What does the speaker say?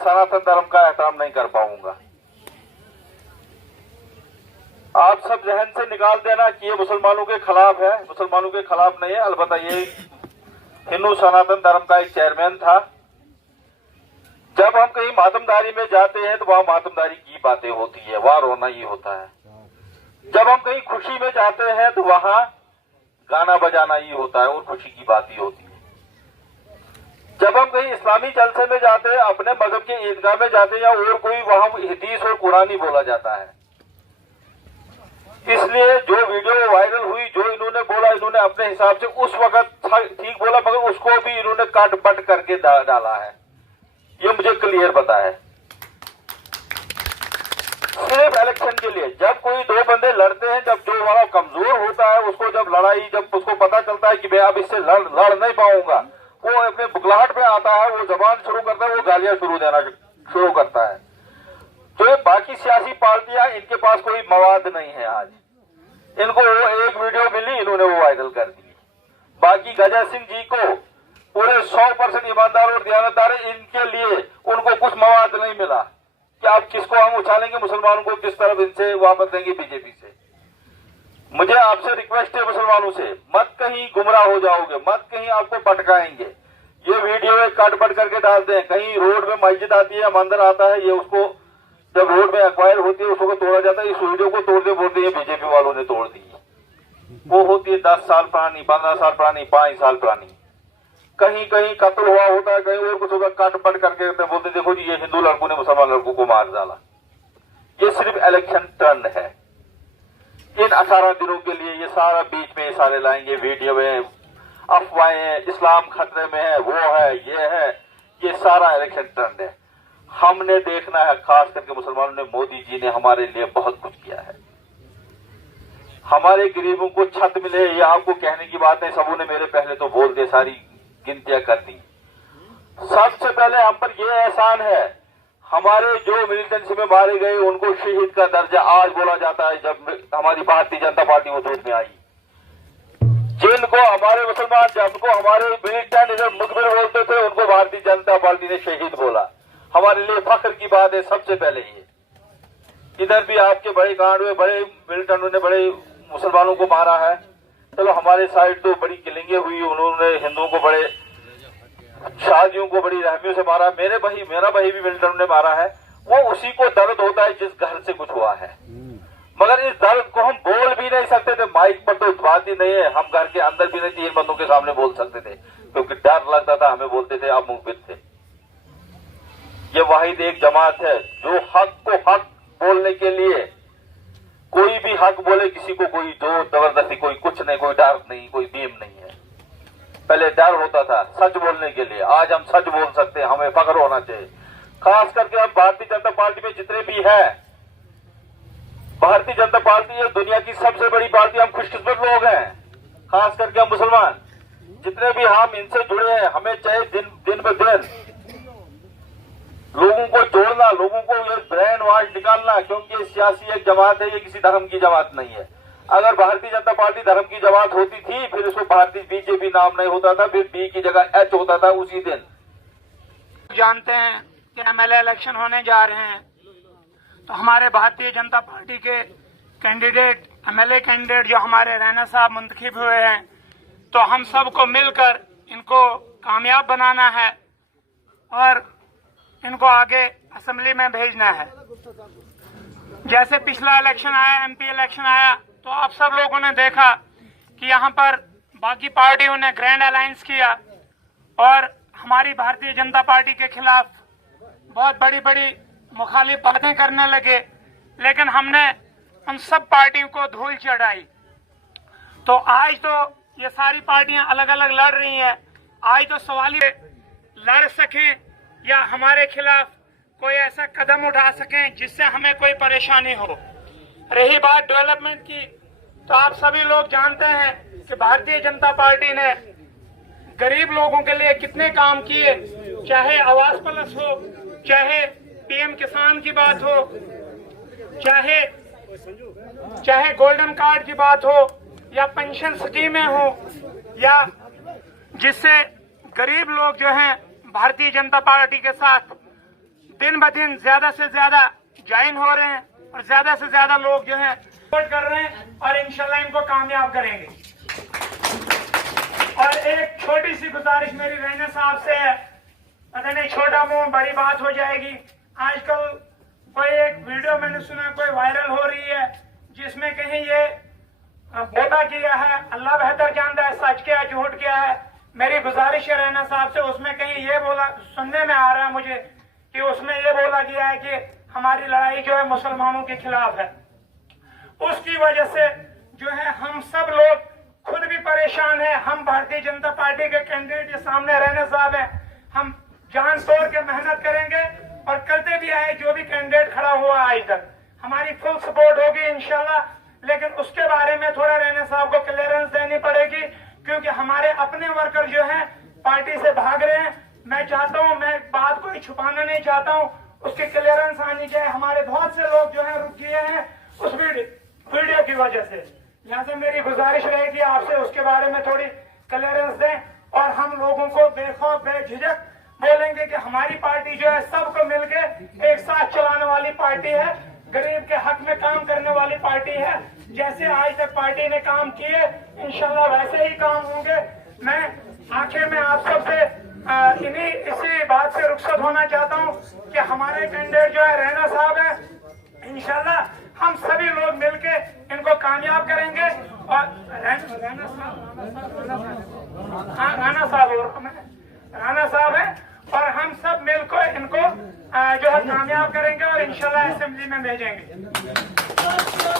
सनातन धर्म का एहतराम नहीं कर पाऊंगा। आप सब जहन से निकाल देना कि ये मुसलमानों के खिलाफ है, मुसलमानों के खिलाफ नहीं है। अलबत्ता ये हिंदू सनातन धर्म का एक चेयरमैन था। जब हम कहीं मातमदारी में जाते हैं तो वहां मातमदारी की बातें होती है, वहां रोना ही होता है। जब हम कहीं खुशी में जाते हैं तो वहां गाना बजाना ही होता है और खुशी की बात ही होती है। जब हम कहीं इस्लामी जलसे में जाते हैं, अपने मजहब के ईदगाह में जाते हैं या और कोई, वहां हदीस और कुरानी बोला जाता है। इसलिए जो वीडियो वायरल हुई, जो इन्होंने बोला, इन्होंने अपने हिसाब से उस वक्त ठीक बोला, मगर उसको भी इन्होंने काट बट करके डाला है। ये मुझे क्लियर पता है। सिर्फ इलेक्शन के लिए जब कोई दो बंदे लड़ते हैं, जब जो वाला कमजोर होता है उसको जब लड़ाई, जब उसको पता चलता है कि मैं अब इससे लड़ नहीं पाऊंगा, वो अपने बुखलाहट पे आता है, वो जबान शुरू करता है, वो गालियां देना शुरू करता है। तो ये बाकी सियासी पार्टियां, इनके पास कोई मवाद नहीं है। आज इनको वो एक वीडियो मिली, इन्होंने वो वायरल कर दी। बाकी गजा सिंह जी को पूरे 100% ईमानदार और दयानतदार, इनके लिए उनको कुछ मवाद नहीं मिला कि आप किसको हम उछालेंगे, मुसलमानों को किस तरफ इनसे वापस देंगे बीजेपी से। मुझे आपसे रिक्वेस्ट है मुसलमानों से, मत कहीं गुमराह हो जाओगे, मत कहीं आपको भटकाएंगे। ये वीडियो काट पट करके डाल दें। कहीं रोड में मस्जिद आती है, मंदिर आता है, ये उसको जब रोड में एक्वायर होती है उसको तोड़ा जाता है। इस वीडियो को तोड़ते बोलते हैं बीजेपी वालों ने तोड़ दी। वो होती है 10 साल पुरानी, 15 साल पुरानी, 5 साल पुरानी। कहीं कहीं कत्ल हुआ होता है, कहीं और कुछ होता है, काट पट करके बोलते देखो जी ये हिंदू लड़कों ने मुसलमान लड़कों को मार डाला। ये सिर्फ इलेक्शन टर्न है। इन 18 दिनों के लिए ये सारा बीच में सारे लाएंगे, वीडियो में अफवाहें, इस्लाम खतरे में है, वो है, ये है, ये सारा इलेक्शन टर्न है। हमने देखना है, खास करके मुसलमानों ने, मोदी जी ने हमारे लिए बहुत कुछ किया है। हमारे गरीबों को छत मिले, ये आपको कहने की बात है, सबों ने मेरे पहले तो बोल दिए, सारी गिनतियां कर दी। सबसे पहले हम पर यह एहसान है, हमारे जो मिलिटेंसी में मारे गए उनको शहीद का दर्जा आज बोला जाता है। जब हमारी भारतीय जनता पार्टी वजूद में आई, जिनको हमारे मुसलमान, जिनको हमारे मिलिटेंट इधर मुखबिर बोलते थे, उनको भारतीय जनता पार्टी ने शहीद बोला। हमारे लिए फख्र की बात है। सबसे पहले ये इधर भी आपके बड़े कांड हुए, बड़े मिलिटेंटों ने बड़े मुसलमानों को मारा है। चलो हमारे साइड तो बड़ी किलिंगें हुई, उन्होंने हिंदुओं को बड़े, शादियों को बड़ी रहमियों से मारा। मेरा भाई भी मिलिटेंट ने मारा है। वो उसी को दर्द होता है जिस घर से कुछ हुआ है। मगर इस दर्द को हम बोल भी नहीं सकते थे, माइक पर तो बात ही नहीं है। हम घर के अंदर भी नहीं 3 बंदों के सामने बोल सकते थे, क्योंकि डर लगता था। हमें बोलते थे आप मुखबिर थे। ये वाहिद एक जमात है जो हक को हक बोलने के लिए, कोई भी हक बोले, किसी को कोई जोर जबरदस्ती, कोई कुछ नहीं, कोई डर नहीं, कोई बीम नहीं है। पहले डर होता था सच बोलने के लिए, आज हम सच बोल सकते हैं। हमें फख्र होना चाहिए। खास करके हम भारतीय जनता पार्टी में जितने भी हैं, भारतीय जनता पार्टी है दुनिया की सबसे बड़ी पार्टी। हम खुशकिस्मत लोग हैं, खास करके हम मुसलमान जितने भी, हम इनसे जुड़े हैं। हमें चाहे दिन ब दिन लोगों को जोड़ना, लोगों को ये ब्रेन वॉश निकालना, क्योंकि ये सियासी एक जमात है, ये किसी धर्म की जमात नहीं है। अगर भारतीय जनता पार्टी धर्म की जमात होती थी, फिर इसको भारतीय बीजेपी नाम नहीं होता था, फिर बी की जगह एच होता था उसी दिन। जानते हैं कि एमएलए इलेक्शन होने जा रहे हैं, तो हमारे भारतीय जनता पार्टी के कैंडिडेट, एमएलए कैंडिडेट जो हमारे रैना साहब मुंतखब हुए हैं, तो हम सबको मिलकर इनको कामयाब बनाना है और इनको आगे असेंबली में भेजना है। जैसे पिछला इलेक्शन आया, एमपी इलेक्शन आया, तो आप सब लोगों ने देखा कि यहाँ पर बाकी पार्टियों ने ग्रैंड अलायंस किया और हमारी भारतीय जनता पार्टी के खिलाफ बहुत बड़ी बड़ी मुखालिफ बातें करने लगे। लेकिन हमने उन सब पार्टियों को धूल चढ़ाई। तो आज तो ये सारी पार्टियां अलग अलग लड़ रही हैं। आज तो सवाल ये लड़ सकें या हमारे खिलाफ कोई ऐसा कदम उठा सकें जिससे हमें कोई परेशानी हो। रही बात डेवलपमेंट की, तो आप सभी लोग जानते हैं कि भारतीय जनता पार्टी ने गरीब लोगों के लिए कितने काम किए, चाहे आवास प्लस हो, चाहे पीएम किसान की बात हो, चाहे गोल्डन कार्ड की बात हो, या पेंशन स्कीमें हो, या जिससे गरीब लोग जो हैं भारतीय जनता पार्टी के साथ दिन ब दिन ज्यादा से ज्यादा ज्वाइन हो रहे हैं और ज्यादा से ज्यादा लोग जो है सपोर्ट कर रहे हैं और इंशाल्लाह इनको कामयाब करेंगे। और एक छोटी सी गुजारिश मेरी रैना साहब से है, पता नहीं छोटा मुंह बड़ी बात हो जाएगी। आजकल कोई एक वीडियो मैंने सुना कोई वायरल हो रही है जिसमें कहीं ये बोला गया है, अल्लाह बेहतर जानता है सच क्या है झूठ क्या है। मेरी गुजारिश है रैना साहब से, उसमें कहीं ये बोला सुनने में आ रहा है मुझे कि उसमें ये बोला गया है कि हमारी लड़ाई जो है मुसलमानों के खिलाफ है। उसकी वजह से जो है हम सब लोग खुद भी परेशान है। हम भारतीय जनता पार्टी के कैंडिडेट के सामने रैना साहब हैं, हम जान तोड़ के मेहनत करेंगे और करते भी आए। जो भी कैंडिडेट खड़ा हुआ आज तक हमारी फुल सपोर्ट होगी इंशाल्लाह, लेकिन उसके बारे में थोड़ा रैना साहब को क्लियरेंस देनी पड़ेगी क्योंकि हमारे अपने वर्कर जो हैं पार्टी से भाग रहे हैं। मैं चाहता हूं, मैं बात कोई छुपाना नहीं चाहता हूं, उसकी क्लियरेंस आनी चाहिए। हमारे बहुत से लोग जो है रुक गए हैं उस वीडियो की वजह से। लिहाजा मेरी गुजारिश रहेगी आपसे उसके बारे में थोड़ी क्लियरेंस दें और हम लोगों को बेखौफ बेझिझक बोलेंगे कि हमारी पार्टी जो है सबको मिलके एक साथ चलाने वाली पार्टी है, गरीब के हक में काम करने वाली पार्टी है। जैसे आज तक पार्टी ने काम किए इंशाल्लाह वैसे ही काम होंगे। मैं आखिर में आप सबसे इसी बात से रुखसत होना चाहता हूं कि हमारे कैंडिडेट जो है रैना साहब है, इंशाल्लाह हम सभी लोग मिलके इनको कामयाब करेंगे। और राणा साहब है और हम सब मिलकर इनको जो है कामयाब करेंगे और इंशाल्लाह असेंबली में भेजेंगे।